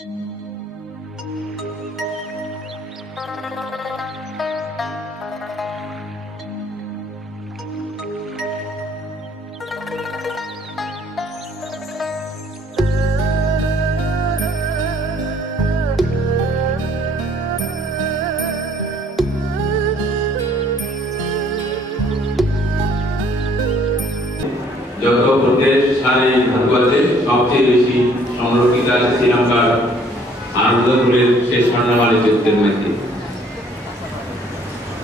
যত প্রদেশ শারীরিক ধাতু আছে সবচেয়ে বেশি সংরক্ষিত আছে শ্রীলঙ্কার আনন্দপুরের সেই স্বর্ণমালী যুদ্ধের মধ্যে।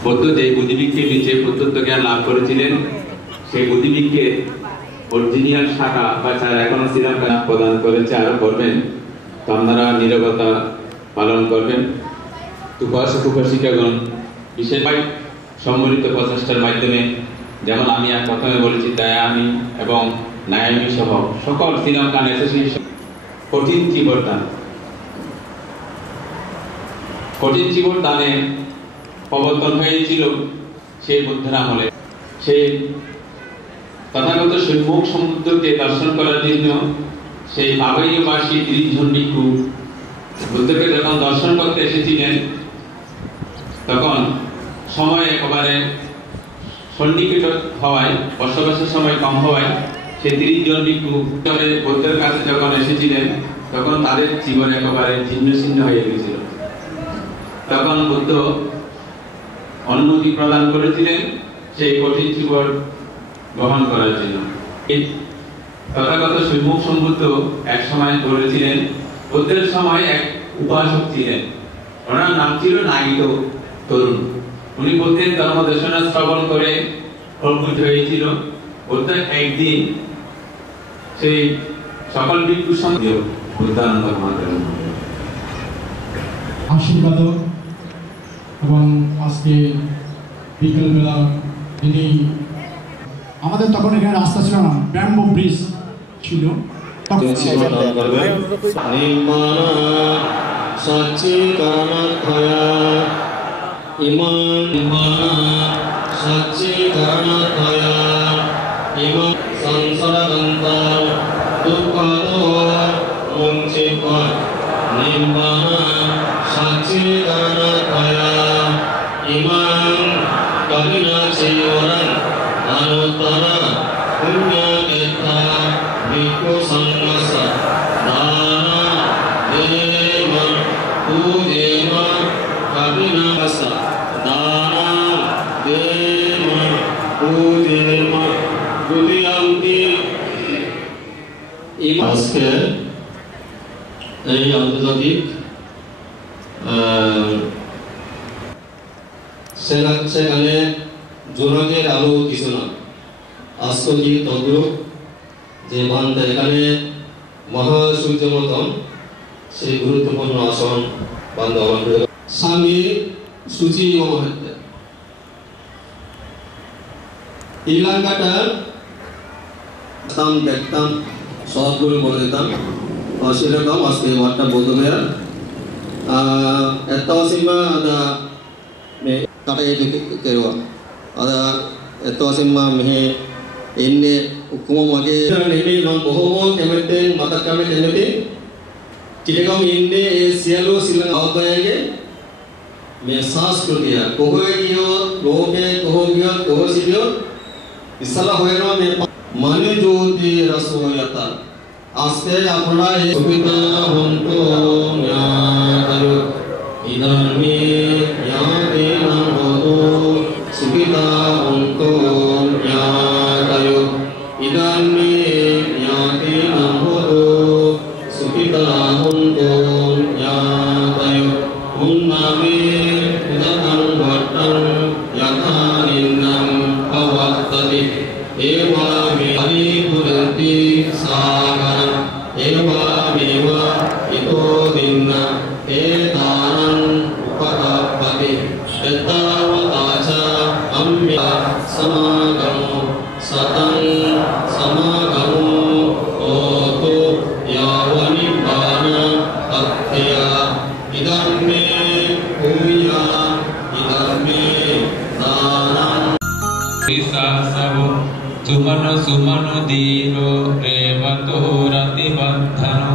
বৌদ্ধ যে বুদ্ধিবৃক্ষের নিচে প্রত্যন্ত জ্ঞান লাভ করেছিলেন সেই বুদ্ধিবৃক্ষের অরিজিনাল শাখা বা চারা এখনো শ্রীলঙ্কা প্রদান করেছে, আরো করবেন। তো আপনারা নীরবতা পালন করবেন। উপাসক উপাসিকাগণ বিশেষভাবে সম্মিলিত প্রচেষ্টার মাধ্যমে, যেমন আমি প্রথমে বলেছি দায়ামি এবং নায়ামি সহ সকল শ্রীলঙ্কান অ্যাসোসিয়েশন কঠিন জীবন দানে প্রবর্তন হয়েছিল সেই বুদ্ধের আমলে। সেই তথাগত সম্মুখ সমুদ্রকে দর্শন করার জন্য সেই বাবাইবাসী 30 জন ভিক্ষু বুদ্ধকে যখন দর্শন করতে এসেছিলেন, তখন সময় একেবারে সন্নিকট হওয়ায়, বসবাসের সময় কম হওয়ায় সেই 30 জন ভিক্ষু বুদ্ধের কাছে যখন এসেছিলেন তখন তাদের জীবন একেবারে ছিন্ন ছিন্ন হয়ে গেছিল। তখন বুদ্ধ অনুমতি প্রদান করেছিলেন সেই কঠিন জীবন গ্রহণ করার জন্য। তথাগত সম্মুখ সম্বুদ্ধ এক সময় বলেছিলেন, বুদ্ধের সময় এক উপাসক ছিলেন, ওনার নাম ছিল নাগিত তরুণ। উনি বুদ্ধের ধর্ম দেশনা শ্রবণ করে প্রবুদ্ধ হয়েছিল। বুদ্ধ একদিন সেই সকল ভিক্ষুর সঙ্গে বুদ্ধানন্দ মহাদেব আশীর্বাদ এবং আজকে বিকেলবেলা যিনি আমাদের তখন এখানে রাস্তা ছিল না, ব্যাম্বো ব্রিজ ছিল। আজকে এই আন্তর্জাতিক সেখানে জোনাকের আলো কিছু না, আস্তজি তদ্রুপ যে বান্ধে এখানে মহাসূর্য মতন সেই গুরুত্বপূর্ণ আসন বান্ধব স্বামী সূচি মহাত্মা ইলাকাটা দেখতাম সবগুলো বলে দিতাম। সেরকম আজকে ওয়ার্ডটা বলতে পারে এত সিমা আদা কাটাই কেরোয়া আদা এত সিমা মেহে এনে উকুম মাগে নেমে নন বহু কেমেতে মাতা কামে কেমেতে চিলেগাম এনে সিয়ালো সিলং আওতায়েগে मैं सांस कर दिया कोहे कियो लोगे कोहो कियो कोहो सियो इसला होयनो में माने जो दे रसोयता आस्ते अपना एक सुविधा होंतो न्यायो इदमे यादे नंगो सुविधा होंतो न्यायो इदमे यादे नंगो सुविधा होंतो न्यायो उन्नामे सुमन सुमन दीरो रेवतो रति बंधनो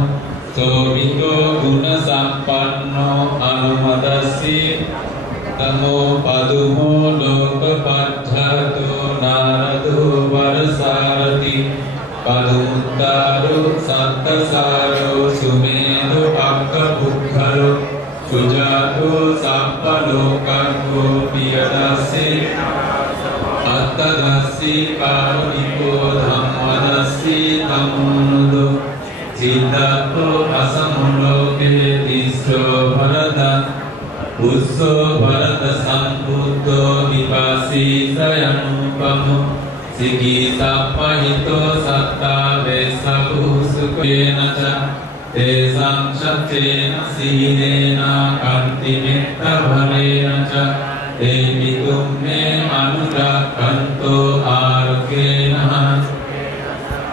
Sobito guna sampanno anumadasi Tamo padumo loka padhato narado varasarati Padumuttaro sattasaro sumedo akka bukharo Sujato sappalokakko piyadasi Attadasi karuniko dhammadasi tamunudo Siddhato asamuloke tisro bharata Usso bharata sambuddho vipasi sayanupamo Siki sappahito satta vesaku sukhenaca Tesam shaccena sihirena kanti metta bharenaca Devitum me anurakkanto arukena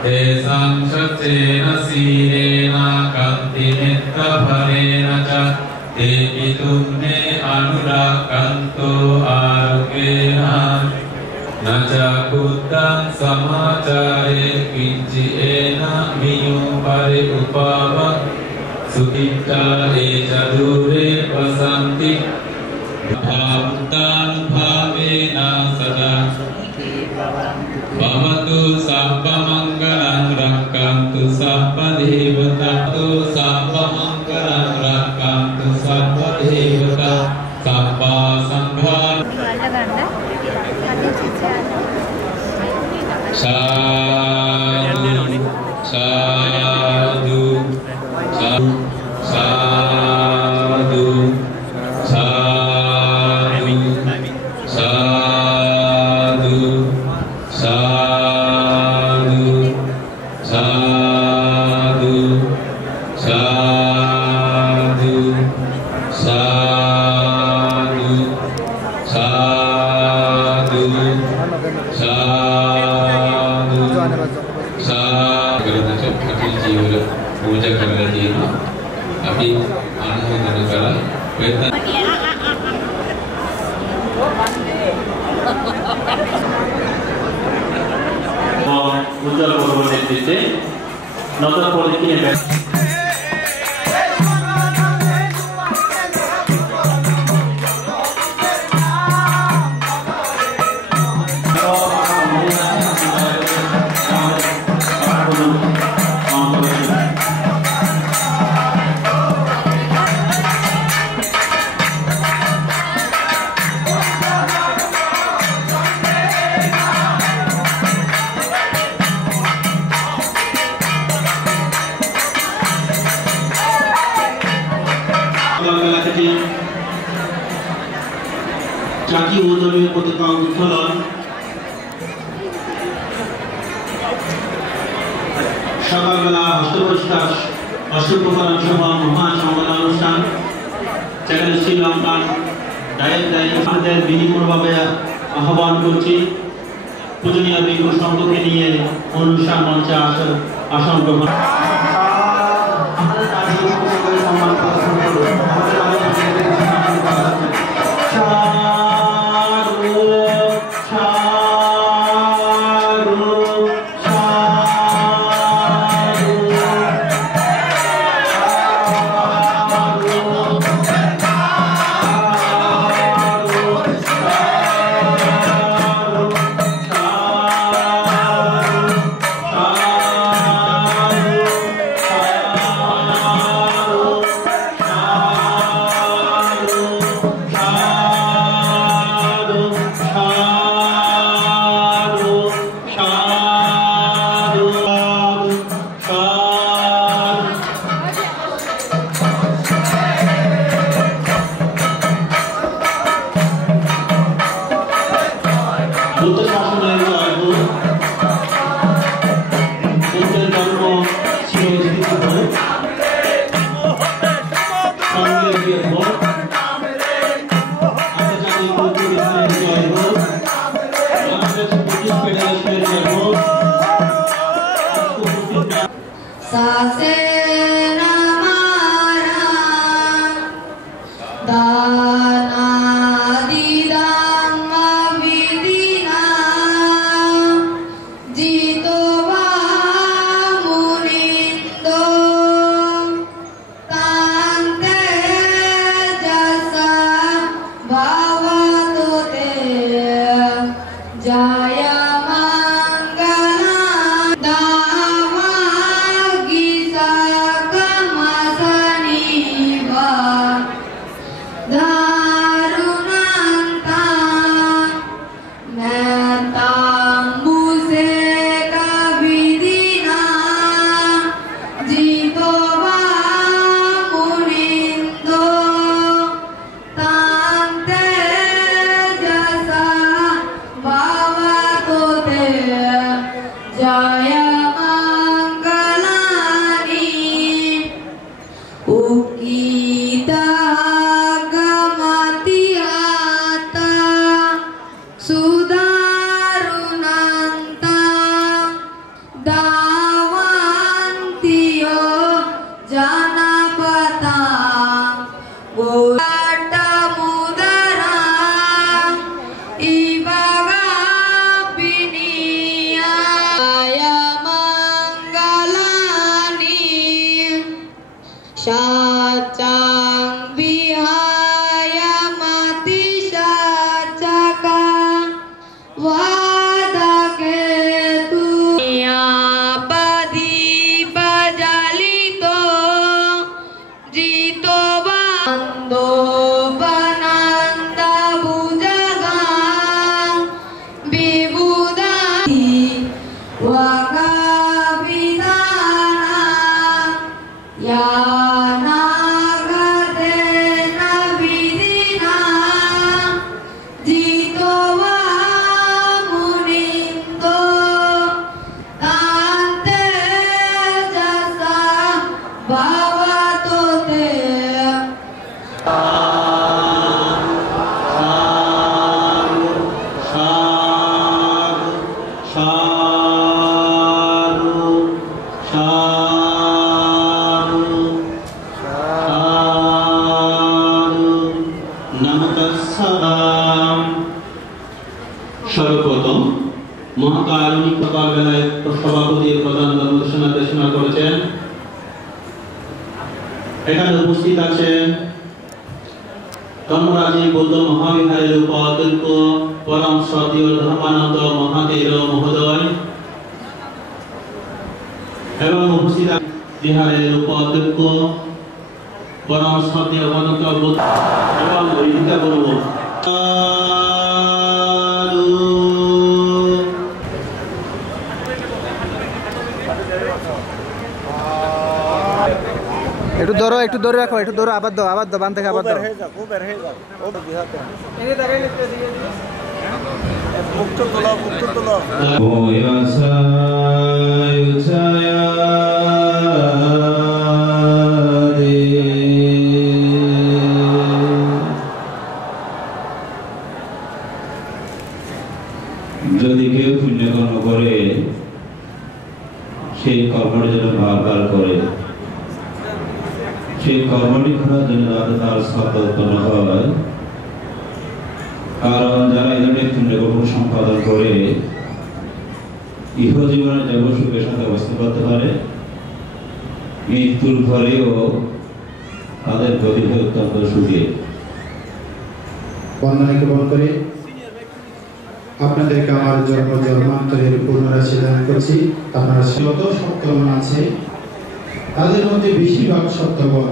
Tesam shaccena sihirena kanti metta bharenaca Devitum me anurakkanto arukena Naca kuddang samacare kinci ena miyu pare upava Sukitta eja dure vasanti Bhavuttan bhavena sada Bhavatu sabba mangalang rakkantu sabba devata Tu sabba mangalang rakkantu sabba devata Sabba sangha Sadhu, sadhu, sadhu, sadhu, sadhu, sadhu, sadhu, sadhu, sadhu, sadhu, sadhu, पूजा करना चाहिए अभी अनुमोदन करा वेतन उज्जवल बड़ुआ नेतृत्वे Nautan politics জাতীয় উন্নয়নের পতাকা উত্তোলন সকালবেলা হস্তপরিষ্কার অষ্টপ্রকরণ সভা মহান সমাগম অনুষ্ঠান যেখানে শ্রীলঙ্কার দায়িত্বদের বিনিময়ভাবে আহ্বান করছি পূজনীয় বিজ্ঞ সংঘকে নিয়ে অনুষ্ঠান মঞ্চে আসন গ্রহণ সম্মান প্রদর্শন করুন Sacang bihaya mati sacaka wadaketu ya padi pajalito jito bando bananda bujagang bibudati wakabidana ya সর্বপ্রথম মহাকারণিক সকালবেলায় সভাপতি প্রধান দেশনা করেছেন। এখানে উপস্থিত আছেন ধর্মরাজি বৌদ্ধ মহাবিহারের উপাধ্যক্ষ পরম শ্রদ্ধেয় ধর্মানন্দ মহাদেব মহোদয় এবং উপস্থিত বিহারের উপাধ্যক্ষ পরম শ্রদ্ধেয় অনন্ত এবং ঋতিকা বলব একটু ধরে রাখো, একটু ধরো, আবার দাও বান থেকে আবার দাও। যদি কেউ পুণ্যকর্ম করে সেই কর্মটি যেন বারবার করে, সেই কর্মটি করার জন্য তার শ্রদ্ধা উৎপন্ন হয়। কারণ যারা এই ধরনের পুণ্যকর্ম সম্পাদন করে ইহজীবনে জৈব সুখের সাথে অবস্থান করতে পারে, মৃত্যুর পরেও তাদের গতি অত্যন্ত সুখে। বন্দনাকে বল করে আপনাদেরকে আমার জন্মান্তরের পুনরাশি দান করছি। আপনারা যত সত্যবান আছে তাদের মধ্যে বেশিরভাগ সত্যবান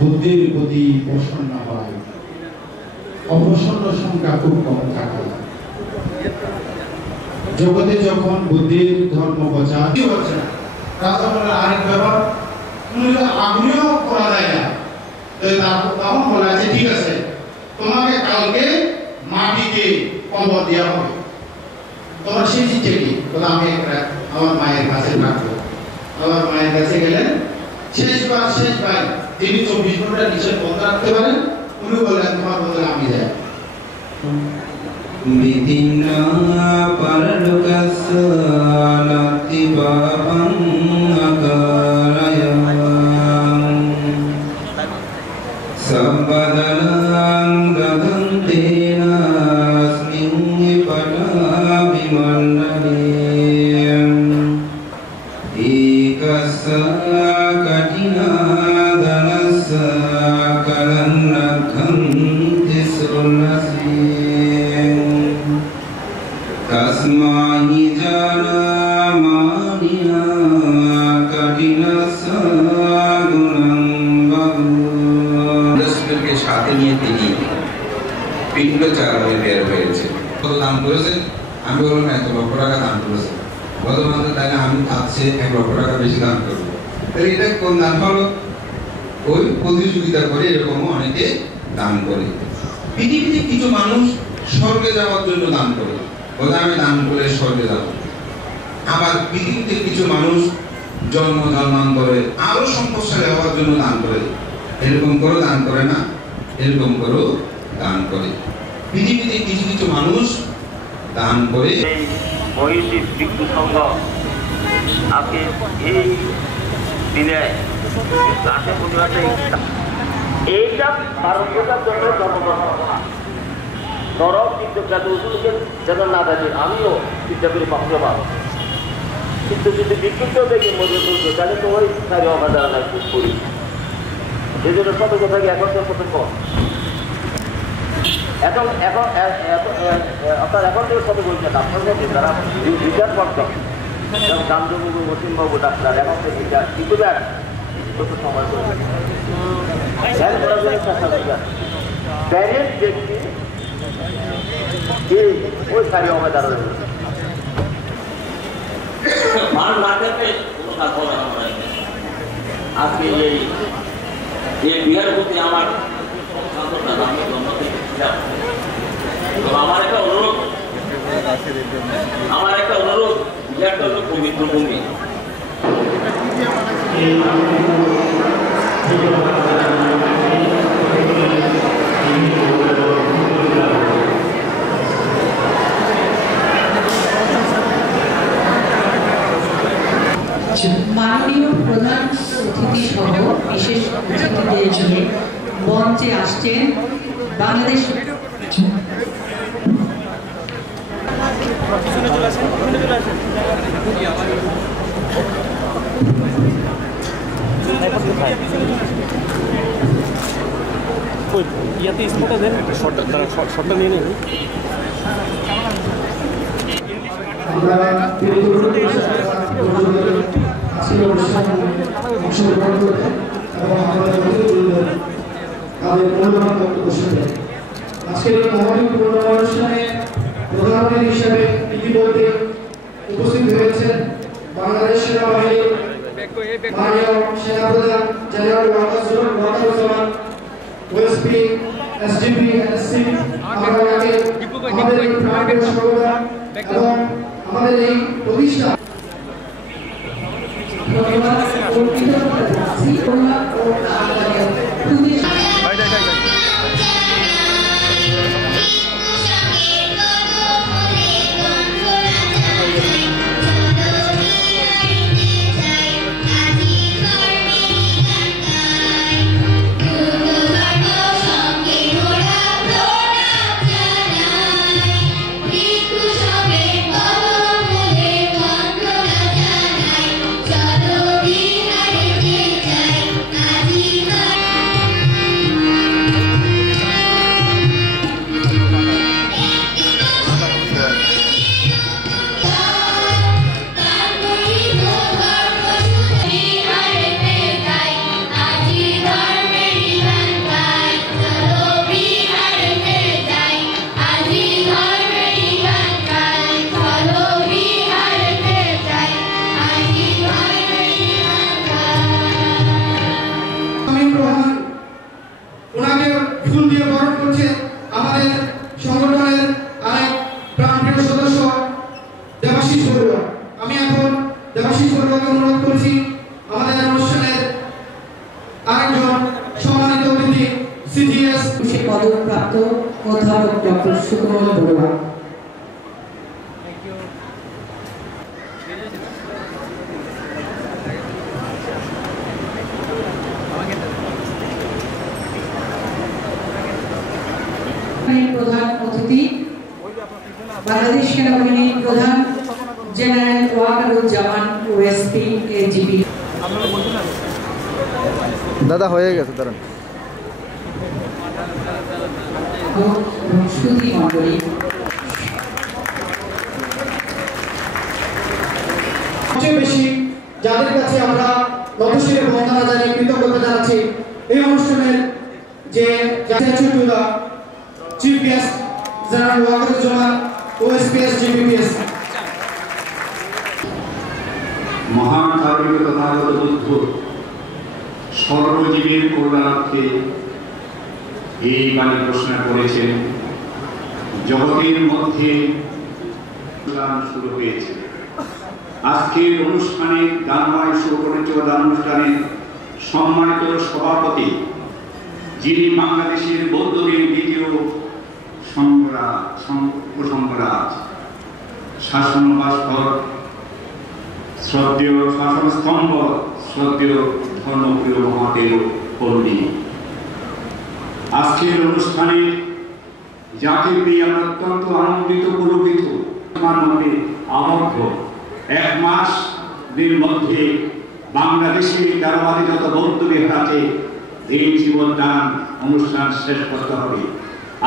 বুদ্ধির প্রতি প্রসন্ন হয়, অপ্রসন্ন সংখ্যা খুব কম থাকে। জগতে যখন বুদ্ধির ধর্ম প্রচার হচ্ছে না, আরেক ব্যাপার আগ্রহ করা যায় না, তখন বলা আছে ঠিক আছে তোমাকে কালকে মাটিতে কবর দেওয়া হবে, তোমার সেই চিঠি কি আমি আমার মায়ের কাছে রাখবো। আমার মায়ের কাছে গেলেন, শেষবার তিনি 24 ঘন্টা নিচে বন্ধ রাখতে পারেন, উনি বললেন তোমার বদলে আমি যাই। বিদিনা পারলোকাস নাতি বাবাং আকারায়াং সাব্বাদানাং দদন্তেনা স্মিং পটাবিমন্ডলেম একস্যা কঠিনা ধনস্যা কলন্নখন্তি সুরনসি तस्माहि जानमानिना कठिनस्य गुणं बहु। রসুলকে সাথে নিয়ে তিনি পিণ্ড চারণে বের হয়েছে। কত দান করেছেন? আমি বললাম 1 লক্ষ টাকা দান করেছেন। বর্তমানে তাহলে আমি তাচ্ছে 1 লক্ষ টাকা বেশি দান করবো। তাহলে এটা কোন দান হলো? ওই প্রতিযোগিতা করে এরকম অনেকে দান করে। পৃথিবীতে কিছু মানুষ স্বর্গে যাওয়ার জন্য দান করে, বলে আমি দান করে স্বর্গে যাব। আবার পৃথিবীতে কিছু মানুষ জন্মান্তরে আরো সম্পদশালী হওয়ার জন্য দান করে। এরকম করে দান করে না, এরকম করেও দান করে। পৃথিবীতে কিছু কিছু মানুষ দান করে। মহিষী ভিক্ষু সংঘ আজকে এই দিনে ক্লাসে প্রতিবাদে এইটা ভারতবর্ষের জন্য জন্মগ্রহণ নরক বিদ্যুৎ উসুলকে যেন না দেখে আমিও চিন্তা করি বাস্তবাদ কিন্তু যদি বিক্ষিপ্ত দেখে মজুর করতো তাহলে তো ওই সারি আমার দ্বারা খুব করি এই জন্য সতর্ক থাকে এখন তো সতর্ক এখন এখন আপনার এখন থেকে সতর্ক বলছেন আপনার কাছে যারা বিচার করতেন যেমন গান্ধবাবু মসিমবাবু ডাক্তার এখন থেকে বিচার কি করবেন কত সময় করবেন ধ্যান করার জন্য চেষ্টা করবেন ব্যানের ব্যক্তি ওই সারি আমার দ্বারা মান না থাকলে কোনো কাজ হবে না আজকে এই বিহারের প্রতি আমার আমার একটা অনুরোধ বিহারটা হলো পবিত্র ভূমি মাননীয় প্রধান অতিথি সহ বিশেষ অতিথিদের নিয়ে মঞ্চে আসছেন বাংলাদেশ ইয়াতে স্পটটা দেন শর্টটা নিয়ে নিন আজকের এই মহত্বপূর্ণ অনুষ্ঠানে প্রধান অতিথি হিসেবে ইতিমধ্যে উপস্থিত হয়েছেন বাংলাদেশ সেনাবাহিনীর মাননীয় সেনাপ্রধান general Wakeruzzaman OSP SDP SC আমরা আমাদের এই প্রাণপ্রিয় সর্বদা এবং আমাদের এই প্রতিষ্ঠান পদকপ্রাপ্ত অধ্যাপক ডক্টর সুকুমার বড়ুয়া প্রধান অতিথি বাংলাদেশ সেনাবাহিনীর প্রধান জেনারেল ওয়াকারুজ্জামান ওএসপি এজিপি দাদা হয়ে গেছে দাঁড়ান সুধী মণ্ডলী সবচেয়ে বেশি যাদের কাছে আমরা নতশিরে বন্দনা জানিয়ে কৃতজ্ঞতা জানাচ্ছি এই অনুষ্ঠানের যে চিফ গেস্ট জেনারেল ওয়াকারুজ্জামান ওএসপিএস জিপিপিএস মহান কারণে তথাগত বুদ্ধ সর্বজীবের কল্যাণার্থে এই বাণী ঘোষণা করেছেন জগতের মধ্যে শুরু হয়েছে আজকের অনুষ্ঠানে দানময় সুপরিচয় অনুষ্ঠানে সম্মানিত সভাপতি যিনি বাংলাদেশের বৌদ্ধদের দ্বিতীয় সংঘরাজ শাসন ভাস্কর শ্রদ্ধেয় শাসন স্তম্ভ শ্রদ্ধেয় ধর্মপ্রিয় মহাদেব পল্লী আজকের অনুষ্ঠানে যাকে পেয়ে আমরা অত্যন্ত আনন্দিত পুলকিত আমার মধ্যে আবদ্ধ 1 মাস মধ্যে বাংলাদেশে দারোয়ারি যত বন্ধুদের আছে এই জীবনদান অনুষ্ঠান শেষ করতে হবে।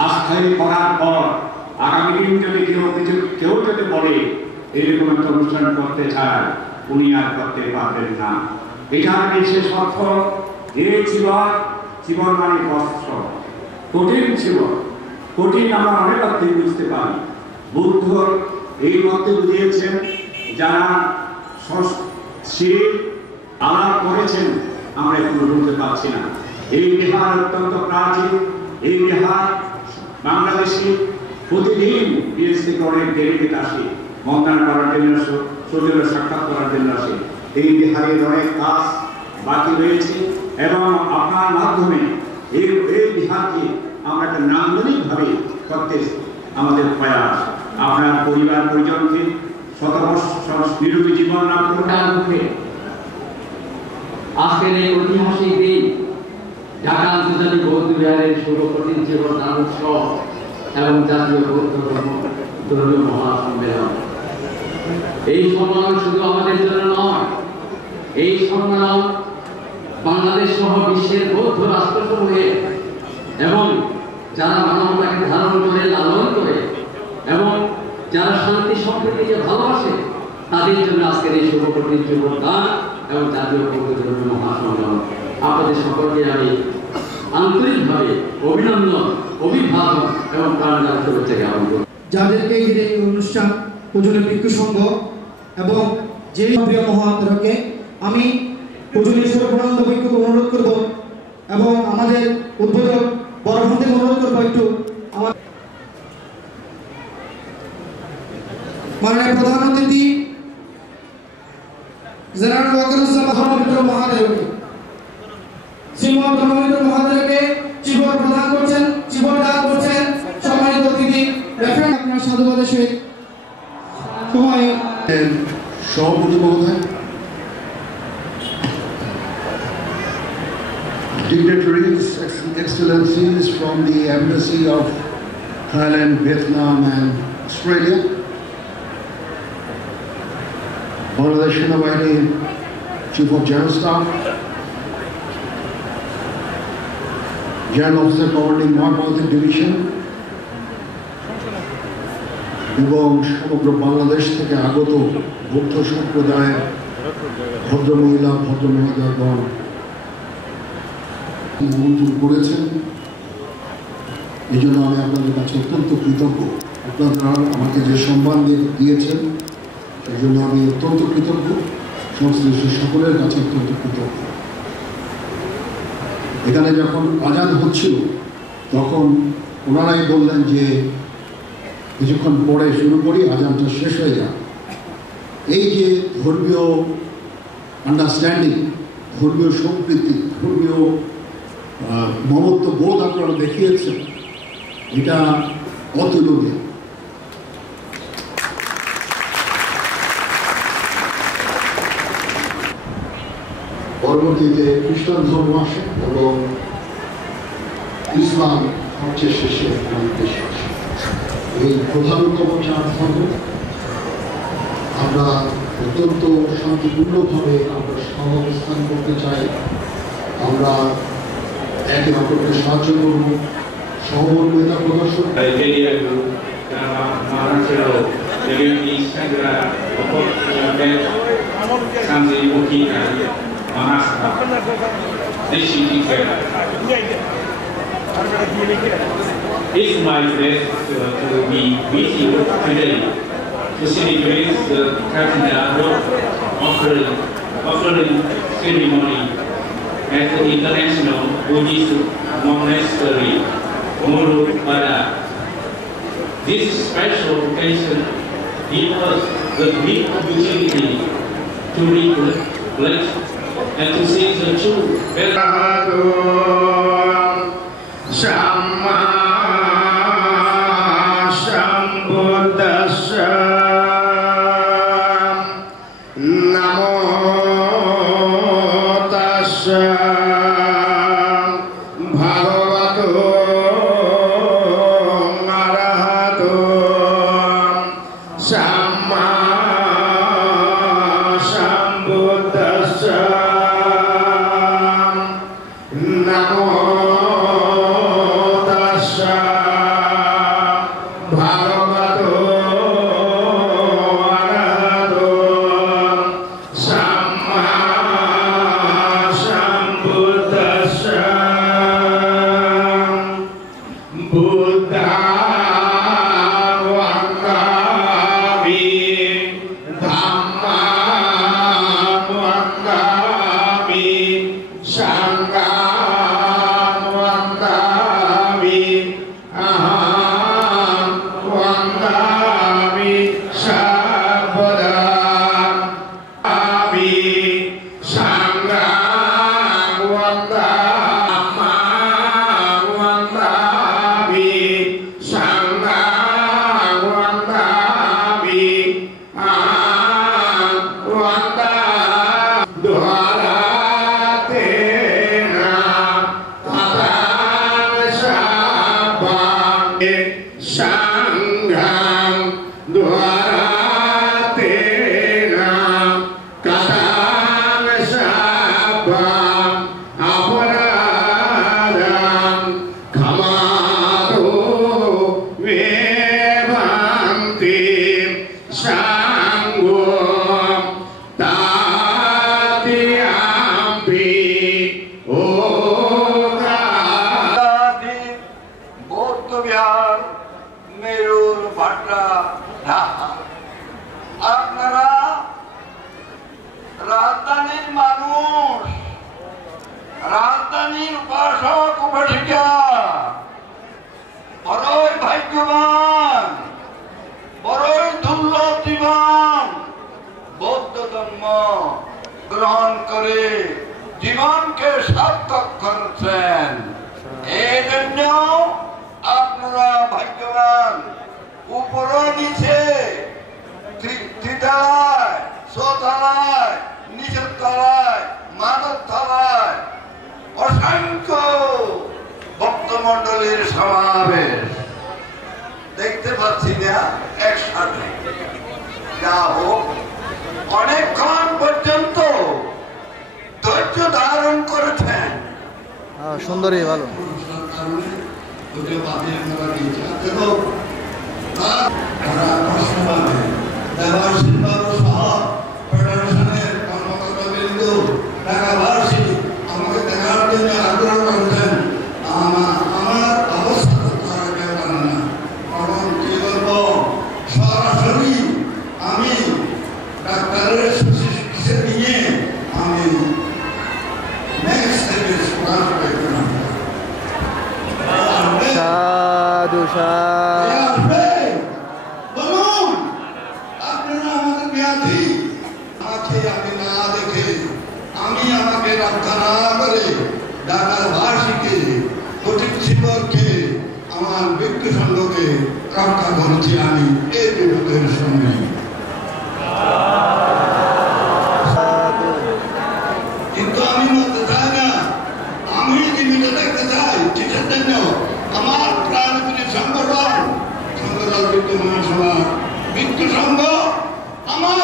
আস্থায় করার পর আগামী দিন যদি কেউ যদি বলে এরকম একটা অনুষ্ঠান করতে চায়, উনি আর করতে পারবেন না। এটার বিশেষ অর্থ এই জীবন মানে কষ্ট, কঠিন জীবন, কঠিন আমরা অনেক অর্থে বুঝতে পারি। বুদ্ধ এই মধ্যে বুঝিয়েছেন যারা আলাপ করেছেন আমরা এখনো বুঝতে পারছি না। এই বিহার অত্যন্ত প্রাচীন, এই বিহার বাংলাদেশে প্রতিদিন বিদেশ থেকে অনেক ডেলিগেট আসে, বন্দনা করার জন্য আসে, সূর্যের সাক্ষাৎ করার জন্য আসে। এই বিহারের অনেক কাজ বাকি রয়েছে এবং আপনার মাধ্যমে এই বিহারকে আমরা একটা নান্দনিকভাবে করতে আমাদের প্রয়াস। আপনার পরিবার পরিজনকে নিরোগী জীবন লাভ করুন। আজকের এই ঐতিহাসিক দিন ঢাকা আন্তর্জাতিক বৌদ্ধ বিহারের শুভ কঠিন জীবনদান উৎসব এবং জাতীয় বৌদ্ধ ধর্মীয় মহাসম্মেলন। এই সম্মেলন শুধু আমাদের জন্য নয়, এই সম্মেলন বাংলাদেশ সহ বিশ্বের বৌদ্ধ রাষ্ট্রসমূহে এবং যারা মানবতাকে ধারণ করে লালন করে এবং যারা শান্তি সম্প্রীতিকে ভালোবাসে তাদের জন্য আজকের এই শুভ কঠিন জীবনদান এবং জাতীয় বৌদ্ধ ধর্মীয় মহাসম্মেলন। আপনাদের সকলকে আমি আন্তরিকভাবে অভিনন্দন, অভিবাদন এবং প্রাণদান শুভেচ্ছা জ্ঞাপন করি। যাদেরকে ঘিরে এই অনুষ্ঠান পূজনী ভিক্ষু সংঘ এবং যে প্রিয় মহান্তরকে আমি পূজনী সর্বানন্দ ভিক্ষুকে অনুরোধ করব এবং আমাদের উদ্বোধক বড় থেকে অনুরোধ করবো একটু আমার মাননীয় প্রধান অতিথি জেনারেল ওয়াকারুজ্জামান মহাদেবকে শ্রীমৎ মহাদেবকে চিবর প্রদান করছেন, চিবর দান করছেন সম্মানিত অতিথি রেফারেন্ট আপনার সাধুবাদের সহিত সবাই সভাপতি মহোদয়, dignitaries, excellencies from the Embassy of Thailand, Vietnam and Australia, Bangladesh Senabahinir Chief of General Staff, General Officer Commanding North Division এবং সমগ্র বাংলাদেশ থেকে আগত বৌদ্ধ সম্প্রদায়ের ভদ্রমহিলা ভদ্রমহোদয়গণ মঞ্জুর করেছেন, এই জন্য আমি আপনাদের কাছে অত্যন্ত কৃতজ্ঞ। আপনারা আমাকে যে সম্মান দিয়েছেন সেই জন্য আমি অত্যন্ত কৃতজ্ঞ, সংশ্লিষ্ট সকলের কাছে অত্যন্ত কৃতজ্ঞ। এখানে যখন আজান হচ্ছিল তখন ওনারাই বললেন যে কিছুক্ষণ পরে শুরু করি, আজানটা শেষ হয়ে যাক। এই যে ধর্মীয় আন্ডারস্ট্যান্ডিং, ধর্মীয় সম্প্রীতি, ধর্মীয় মমত্ব বোধ আপনারা দেখিয়েছেন, এটা অতুলনীয়। পরবর্তীতে খ্রিস্টান ধর্ম আসে এবং ইসলাম সবচেয়ে শেষে দেশে আসে। এই প্রধানতম চার ধর্ম আমরা অত্যন্ত শান্তিপূর্ণভাবে আমরা সহাবস্থান করতে চাই। আমরা একে অপরকে সাহায্য করব, সহমর্মিতা প্রদর্শন। It's my pleasure to be with you today to celebrate the Cardinal offering ceremony at the International Buddhist Monastery, Murupara. This special occasion gives us the great opportunity to reflect and to see the true Sama Sambuddhassa Namo Tassa Bhagavato Arahato Sama সুন্দরই ভালো Mana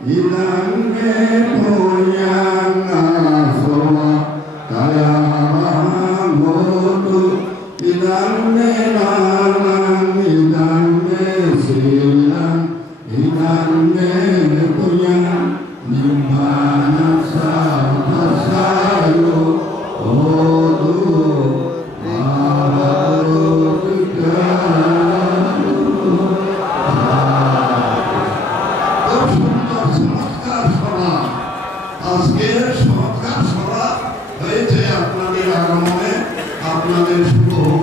Inange moyang asowa kaya motu inange nanang inange silang inange moyang nimbana sama sayo odu আজকের চমৎকার সভা হয়েছে আপনাদের আগমনে আপনাদের শুভ